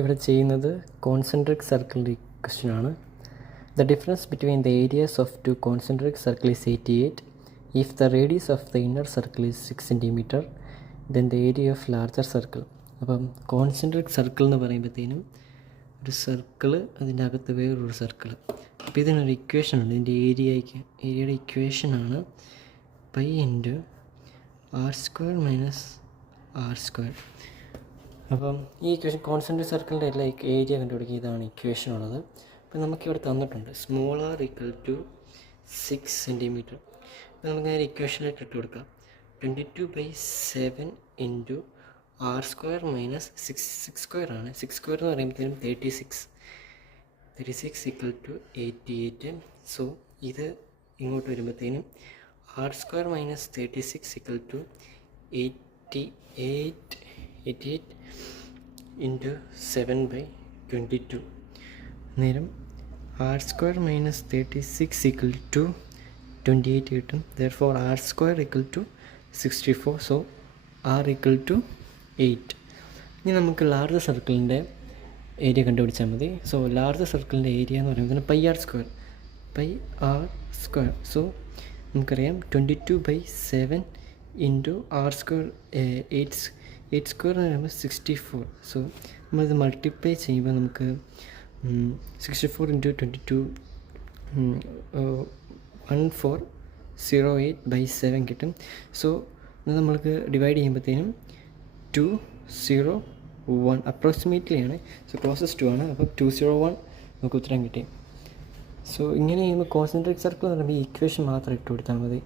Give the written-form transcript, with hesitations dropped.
ഇവിടെ ചെയ്യുന്നത് കോൺസെൻട്രിക് സർക്കിളിൻ്റെ ക്വസ്റ്റ്യനാണ്. The difference between the areas of two concentric circle is 88. If the radius of the inner circle is 6 cm, then the area of larger circle. അപ്പം concentric circle എന്ന് പറയുമ്പോഴത്തേനും ഒരു circle, അതിൻ്റെ അകത്ത് വേറൊരു സർക്കിൾ. അപ്പോൾ ഇതിനൊരു ഇക്വേഷൻ ഉണ്ട്. ഇതിൻ്റെ ഏരിയയുടെ ഇക്വേഷനാണ് പൈ ഇൻറ്റു r² - r². അപ്പം ഈ ഇക്വേഷൻ കോൺസെൻട്രിക് സർക്കിളിൻ്റെ എല്ലാ ഏരിയ കണ്ടുപിടിക്കുക. ഇതാണ് ഇക്വേഷൻ ഉള്ളത്. അപ്പോൾ നമുക്കിവിടെ തന്നിട്ടുണ്ട് സ്മോൾ r = 6 cm. അപ്പോൾ നമുക്ക് നേരെ ഇക്വേഷനിലേക്ക് ഇട്ട് കൊടുക്കാം. 22/7 × r² - 6² ആണ്. 6² എന്ന് പറയുമ്പോഴത്തേനും 36 = 88. സോ ഇത് ഇങ്ങോട്ട് വരുമ്പോഴത്തേനും r² - 36 = 88 × 7/22. നേരം r² - 36 = 28 കിട്ടും. therefore r² = 64. So r = 8. ഇനി നമുക്ക് ലാർജ് സർക്കിളിൻ്റെ ഏരിയ കണ്ടുപിടിച്ചാൽ മതി. സോ ലാർജ് സർക്കിളിൻ്റെ ഏരിയ എന്ന് പറയുന്നത് πr². സോ നമുക്കറിയാം 22/7 × r². 8² എന്ന് പറയുമ്പോൾ 64. സോ നമ്മളിത് മൾട്ടിപ്ലൈ ചെയ്യുമ്പോൾ നമുക്ക് 64 × 22 1408/7 കിട്ടും. സോ ഇത് നമ്മൾക്ക് ഡിവൈഡ് ചെയ്യുമ്പോഴത്തേനും 201 അപ്രോക്സിമേറ്റ്ലി ആണ്. സോ ക്ലോസസ്റ്റ് 2 ആണ്. അപ്പോൾ 201 നമുക്ക് ഉത്തരം കിട്ടി. സോ ഇങ്ങനെ ചെയ്യുമ്പോൾ കോൺസെൻട്രിക് സർക്കിൾ എന്ന് പറയുമ്പോൾ ഈ ഇക്വേഷൻ മാത്രം ഇട്ട് കൊടുത്താൽ മതി.